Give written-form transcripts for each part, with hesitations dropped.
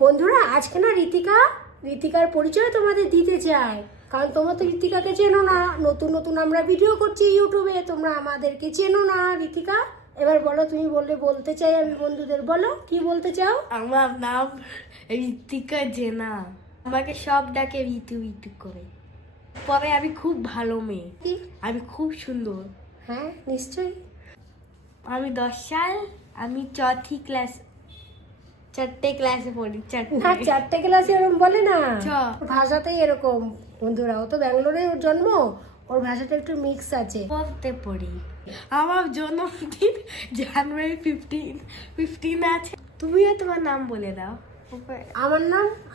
বন্ধুরা আজকে না ঋতিকার পরিচয় তোমাদের দিতে চাই, কারণ তোমরা তো ঋতিকাকে চেনো না। নতুন নতুন আমরা ভিডিও করছি ইউটিউবে, তোমরা আমাদেরকে চেনো না। ঋতিকা, এবার বলো, তুমি বলতে চাই আমি বন্ধুদের, বলো কি বলতে চাও। আমার নাম ঋতিকা জেনা, আমাকে সব ডাকে ঋতু ঋতু করে। পরে আমি খুব ভালো মেয়ে, কি? আমি খুব সুন্দর। হ্যাঁ নিশ্চয়ই। আমি 10 সাল, আমি চারটে ক্লাসে পড়ি। না, চারটে ক্লাসে এরকম বলে না, ছ। ভাষাতেই এরকম। বন্ধুরা, ও তো ব্যাঙ্গালোরে ওর জন্ম, ওর ভাষাটা একটু মিক্স আছে। পড়তে পড়ি। আমার জন্মদিন জানুয়ারি 15 আছে। তুমিও তোমার নাম বলে দাও।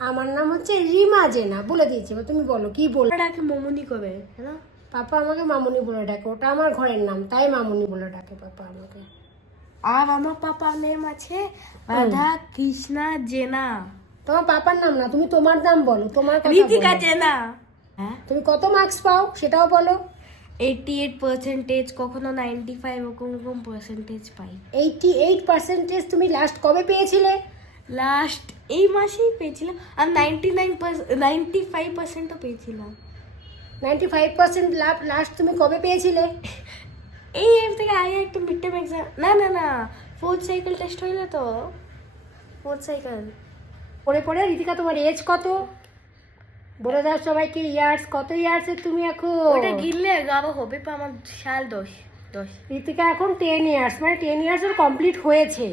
আমার নাম হচ্ছে রিমা জেনা, বলে দিয়েছি। এবার তুমি বলো কি বল। ডাকে মমনি করে, হ্যাঁ। পাপা আমাকে মামুনি বলে ডাকে, ওটা আমার ঘরের নাম, তাই মামুনি বলে ডাকে পাপা আমাকে। আর আমার পাপার নেম আছে রাধা কৃষ্ণা জেনা। তোমার পাপার নাম না, তুমি তোমার নাম বলো, তোমার কথা ঋতিকা বলো। জেনা। হ্যাঁ, তুমি কত মার্কস পাও সেটাও বলো। 88%, কখনো 95, ওরকম পার্সেন্টেজ পাই। 88% তুমি লাস্ট কবে পেয়েছিলে? লাস্ট এই মাসেই পেয়েছিলাম। আর 95%ও পেয়েছিলাম। 95% লাস্ট তুমি কবে পেয়েছিলে? এই এর থেকে আগে একটা মিড টার্ম এক্সাম, না ফোর্থ সাইকেল টেস্ট হইলো তো। ফোর্থ সাইকেল পড়ে পড়ে। ঋতিকা, তোমার এজ কত? বলে দাও সবাইকে, ইয়ার্স কত ইয়ার্সের তুমি এখন? ওটা গিললে গাবো হবে, পা আমার সাল 10। ঋতিকা এখন 10 ইয়ার্স, মানে 10 ইয়ার্স ওর কমপ্লিট হয়েছে।